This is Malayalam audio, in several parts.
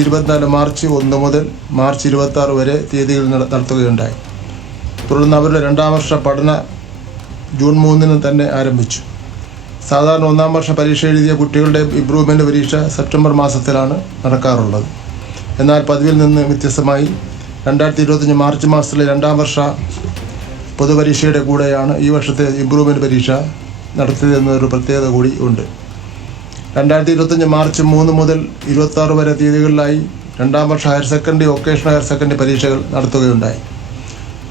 2024 മാർച്ച് 1 മുതൽ മാർച്ച് 26 വരെ തീയതികൾ നടത്തുകയുണ്ടായി. തുടർന്ന് അവരുടെ 2ാം വർഷ പഠനം ജൂൺ 3 തന്നെ ആരംഭിച്ചു. സാധാരണ 1ാം വർഷ പരീക്ഷ എഴുതിയ കുട്ടികളുടെ ഇംപ്രൂവ്മെൻ്റ് പരീക്ഷ സെപ്റ്റംബർ മാസത്തിലാണ് നടക്കാറുള്ളത്. എന്നാൽ പതിവിൽ നിന്ന് വ്യത്യസ്തമായി 2025 മാർച്ച് മാസത്തിലെ 2ാം വർഷ പൊതുപരീക്ഷയുടെ കൂടെയാണ് ഈ വർഷത്തെ ഇംപ്രൂവ്മെൻ്റ് പരീക്ഷ നടത്തിയതെന്നൊരു പ്രത്യേകത കൂടി ഉണ്ട്. 2025 മാർച്ച് 3 മുതൽ 26 വരെ തീയതികളിലായി 2ാം വർഷ higher secondary vocational higher secondary പരീക്ഷകൾ നടത്തുകയുണ്ടായി.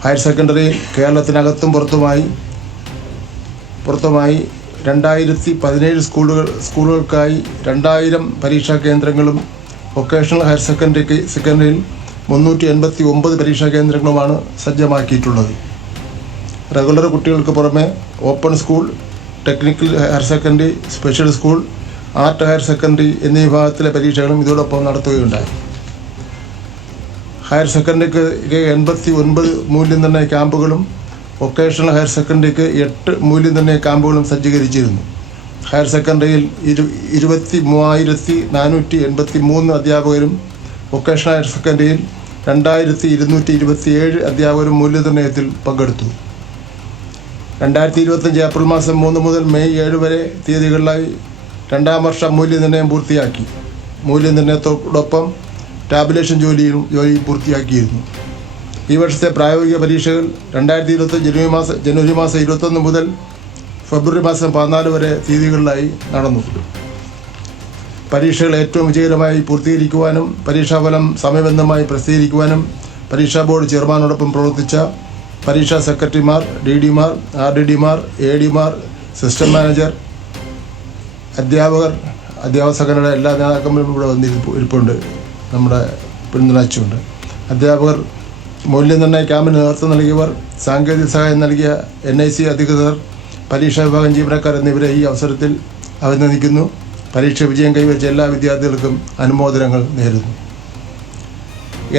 ഹയർ സെക്കൻഡറി കേരളത്തിനകത്തും പുറത്തുമായി 2017 സ്കൂളുകൾക്കായി 2000 പരീക്ഷാ കേന്ദ്രങ്ങളും വൊക്കേഷണൽ ഹയർ സെക്കൻഡറിയിൽ 389 പരീക്ഷാ കേന്ദ്രങ്ങളുമാണ് സജ്ജമാക്കിയിട്ടുള്ളത്. റെഗുലർ കുട്ടികൾക്ക് പുറമെ open school, technical higher secondary, special school, art higher secondary എന്നീ വിഭാഗത്തിലെ പരീക്ഷകളും ഇതോടൊപ്പം നടത്തുകയുണ്ടായി. ഹയർ സെക്കൻഡറിക്ക് 89 മൂല്യനിർണ്ണയ ക്യാമ്പുകളും വൊക്കേഷണൽ ഹയർ സെക്കൻഡറിക്ക് 8 മൂല്യനിർണ്ണയ ക്യാമ്പുകളും സജ്ജീകരിച്ചിരുന്നു. ഹയർ സെക്കൻഡറിയിൽ 23,483 അധ്യാപകരും വൊക്കേഷണൽ ഹയർ സെക്കൻഡറിയിൽ 2,227 അധ്യാപകരും മൂല്യനിർണ്ണയത്തിൽ പങ്കെടുത്തു. 2025 ഏപ്രിൽ മാസം 3 മുതൽ മെയ് 7 വരെ തീയതികളിലായി 2ാം വർഷ മൂല്യനിർണ്ണയം പൂർത്തിയാക്കി. മൂല്യനിർണ്ണയത്തോടൊപ്പം ടാബുലേഷൻ ജോലി പൂർത്തിയാക്കിയിരുന്നു. ഈ വർഷത്തെ പ്രായോഗിക പരീക്ഷകൾ 2025 ജനുവരി മാസം 21 മുതൽ ഫെബ്രുവരി മാസം 14 വരെ തീയതികളിലായി നടന്നു. പരീക്ഷകൾ ഏറ്റവും വിജയകരമായി പൂർത്തീകരിക്കുവാനും പരീക്ഷാഫലം സമയബന്ധമായി പ്രസിദ്ധീകരിക്കുവാനും പരീക്ഷാ ബോർഡ് ചെയർമാനോടൊപ്പം പ്രവർത്തിച്ച പരീക്ഷാ സെക്രട്ടറിമാർ, DDമാർ, RDDമാർ, ADമാർ, സിസ്റ്റം മാനേജർ, അധ്യാപക സംഘടനയുടെ എല്ലാ നേതാക്കന്മാരും ഇവിടെ ഇരിപ്പുണ്ട്. നമ്മുടെ പിന്തുണച്ചുകൊണ്ട് അധ്യാപകർ, മൂല്യനിർണ്ണയ ക്യാമ്പിന് നേതൃത്വം നൽകിയവർ, സാങ്കേതിക സഹായം നൽകിയ NIC അധികൃതർ, പരീക്ഷാ വിഭാഗം ജീവനക്കാർ എന്നിവരെ ഈ അവസരത്തിൽ അഭിനന്ദിക്കുന്നു. പരീക്ഷ വിജയം കൈവരിച്ച എല്ലാ വിദ്യാർത്ഥികൾക്കും അനുമോദനങ്ങൾ നേരുന്നു.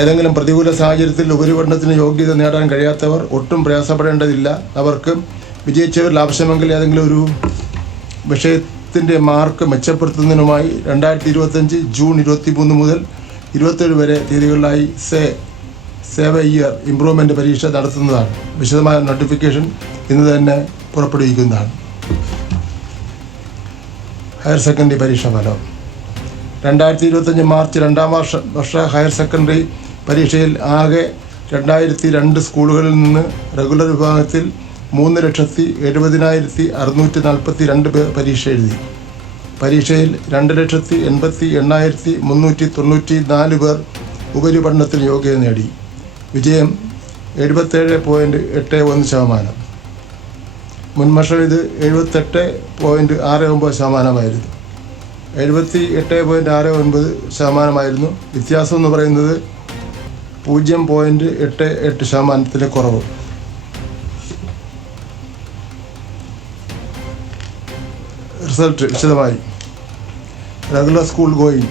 ഏതെങ്കിലും പ്രതികൂല സാഹചര്യത്തിൽ ഉപരിപഠനത്തിന് യോഗ്യത നേടാൻ കഴിയാത്തവർ ഒട്ടും പ്രയാസപ്പെടേണ്ടതില്ല. അവർക്ക് വിജയിച്ചവരിൽ ആവശ്യമെങ്കിൽ ഏതെങ്കിലും ഒരു വിഷയത്തിൻ്റെ മാർക്ക് മെച്ചപ്പെടുത്തുന്നതിനുമായി 2025 ജൂൺ 23 മുതൽ 27 വരെ തീയതികളിലായി സേവ ഇയർ ഇംപ്രൂവ്മെൻ്റ് പരീക്ഷ നടത്തുന്നതാണ്. വിശദമായ നോട്ടിഫിക്കേഷൻ ഇന്ന് തന്നെ പുറപ്പെടുവിക്കുന്നതാണ്. ഹയർ സെക്കൻഡറി പരീക്ഷാ ഫലം 2025 മാർച്ച് 2ാം വർഷ ഹയർ സെക്കൻഡറി പരീക്ഷയിൽ ആകെ 2002 സ്കൂളുകളിൽ നിന്ന് റെഗുലർ വിഭാഗത്തിൽ 3,70,642 പേർ പരീക്ഷ എഴുതി. പരീക്ഷയിൽ 2,80,8,394 പേർ ഉപരിപഠനത്തിന് യോഗ്യത നേടി. വിജയം 77.81%. മുൻവർഷം ഇത് 78.69%. 78.69% വ്യത്യാസം എന്ന് പറയുന്നത് 0.88% കുറവ്. റിസൾട്ട് വിശദമായി. റെഗുലർ സ്കൂൾ ഗോയിങ്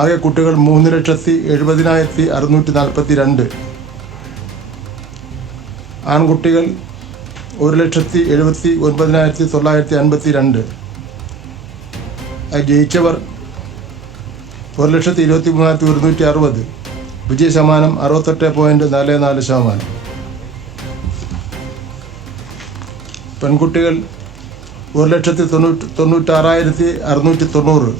ആകെ കുട്ടികൾ 3,70,642. ആൺകുട്ടികൾ 1,79,952. ജയിച്ചവർ 1,23,160. വിജയ ശതമാനം 68.44%. പെൺകുട്ടികൾ 1,96,690.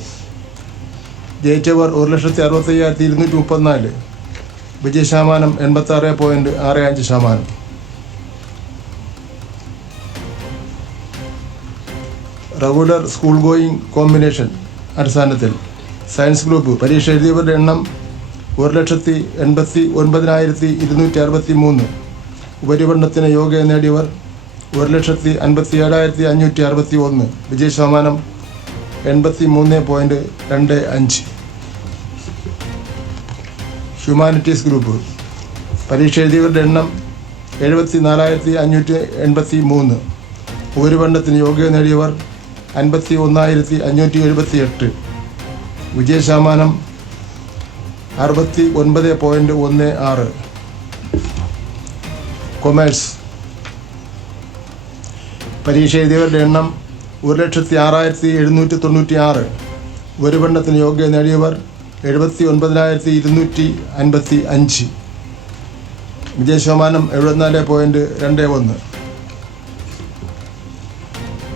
ജയിച്ചവർ 1,65,234. വിജയ ശതമാനം 86.65%. റെഗുലർ സ്കൂൾ ഗോയിങ് കോമ്പിനേഷൻ അടിസ്ഥാനത്തിൽ സയൻസ് ഗ്രൂപ്പ് പരീക്ഷ എഴുതിയവരുടെ എണ്ണം 1,89,263. ഉപരിപഠനത്തിന് യോഗ്യത നേടിയവർ 1,57,561. വിജയ ശതമാനം 83.25. ഹ്യൂമാനിറ്റീസ് ഗ്രൂപ്പ് പരീക്ഷ എഴുതിയവരുടെ എണ്ണം 74,583. ഉപരിപഠനത്തിന് യോഗ്യത നേടിയവർ 51,578. വിജയ ശതമാനം 69.16. കൊമേഴ്സ് പരീക്ഷ എഴുതിയവരുടെ എണ്ണം 1,06,796. ഉപരിപഠനത്തിന് യോഗ്യത നേടിയവർ 79,255. വിജയശതമാനം 74.21.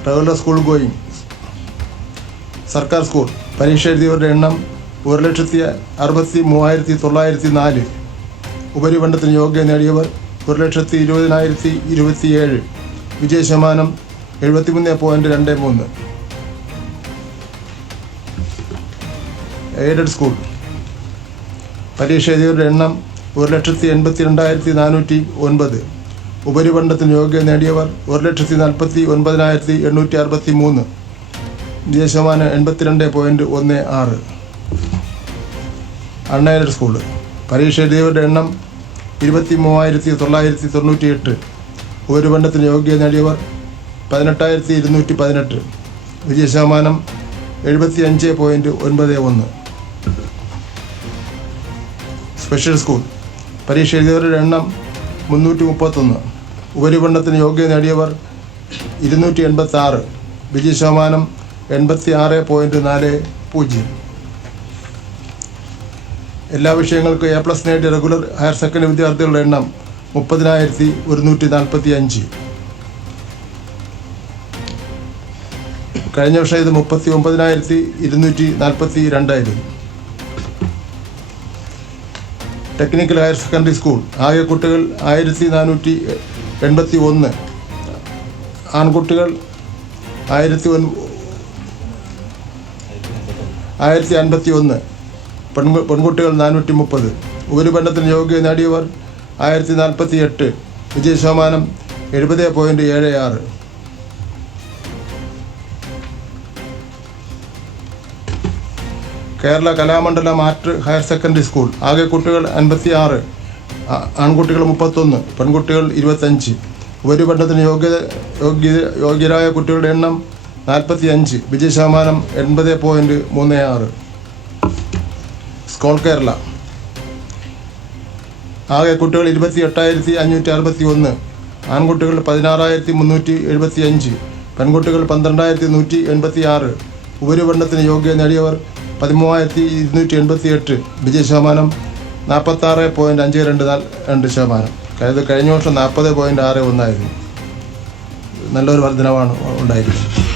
റെഗുലർ സ്കൂൾ ഗോയിങ് സർക്കാർ സ്കൂൾ പരീക്ഷ എഴുതിയവരുടെ എണ്ണം 1,63,904. ഉപരിപഠനത്തിന് യോഗ്യത നേടിയവർ 1,20,027. വിജയശതമാനം 73.23. എയ്ഡഡ് സ്കൂൾ പരീക്ഷ എഴുതിയവരുടെ എണ്ണം 1,82,409. ഉപരിപഠനത്തിന് യോഗ്യത നേടിയവർ 1,49,863. വിജയശതമാനം 82.16. അൺഎയ്ഡഡ് സ്കൂൾ പരീക്ഷ എഴുതിയവരുടെ എണ്ണം 23,998. ഉപരിപഠനത്തിന് യോഗ്യത നേടിയവർ 18,218. വിജയശതമാനം 75.91. സ്പെഷ്യൽ സ്കൂൾ പരീക്ഷ എഴുതിയവരുടെ എണ്ണം 331. ഉപരിപഠനത്തിന് യോഗ്യത നേടിയവർ 286. വിജയശതമാനം 86.40. എല്ലാ വിഷയങ്ങൾക്കും A+ നേടിയ റെഗുലർ ഹയർ സെക്കൻഡറി വിദ്യാർത്ഥികളുടെ എണ്ണം 30,145. കഴിഞ്ഞ വർഷം ഇത് 39,242. ടെക്നിക്കൽ ഹയർ സെക്കൻഡറി സ്കൂൾ ആകെ കുട്ടികൾ 1,481. ആൺകുട്ടികൾ 1,051. പെൺകുട്ടികൾ 430. ഉപരിപഠനത്തിന് യോഗ്യത നേടിയവർ 1,048. വിജയശതമാനം 70.76. Kerala Kalamandalam art higher secondary school ആകെ കുട്ടികൾ 56. ആൺകുട്ടികൾ 31. പെൺകുട്ടികൾ 25. ഉപരിപഠനത്തിന് യോഗ്യരായ കുട്ടികളുടെ എണ്ണം 45. വിജയശതമാനം 80.36. സ്കോൾ കേരള ആകെ കുട്ടികൾ 28,561. ആൺകുട്ടികൾ 16,375. പെൺകുട്ടികൾ 12,186. ഉപരിപഠനത്തിന് യോഗ്യത നേടിയവർ 13,288. വിജയശതമാനം 46.52%. കഴിഞ്ഞ വർഷം 40.61 നല്ലൊരു വർധനവാണ് ഉണ്ടായിരിക്കുന്നത്.